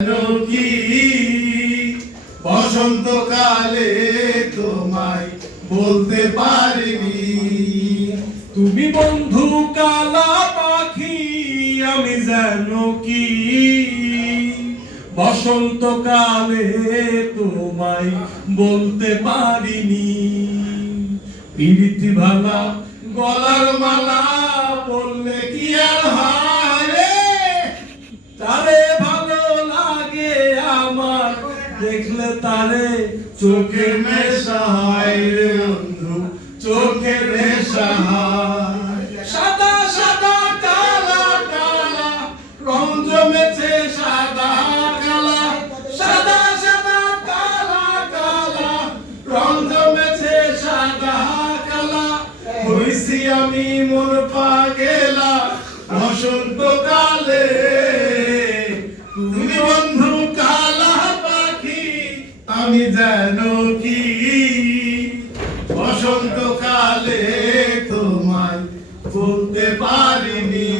কি বসন্তকালে তোমায় বলতে পারিনি, তুমি বন্ধু কালা পাখি, আমি যেন কি বসন্তকালে তোমায় বলতে পারিনি। পিরিতি ভালা গলার মালা বললে কি আর হয়, তারে ভালো লাগে আমার দেখলে তারে চোখের নেশা হয় রে বন্ধু, চোখের নেশা হয়। সাদা সাদা কালা কালা রং জমেছে সাদা কালা, সাদা সাদা কালা কালা রং জমেছে সাদা কালা। হইছি আমি মন পাগেলা বসন্তকালে, তুমি বন্ধু কালা পাখি আমি যেন কি বসন্তকালে তোমায় বলতে পারিনি।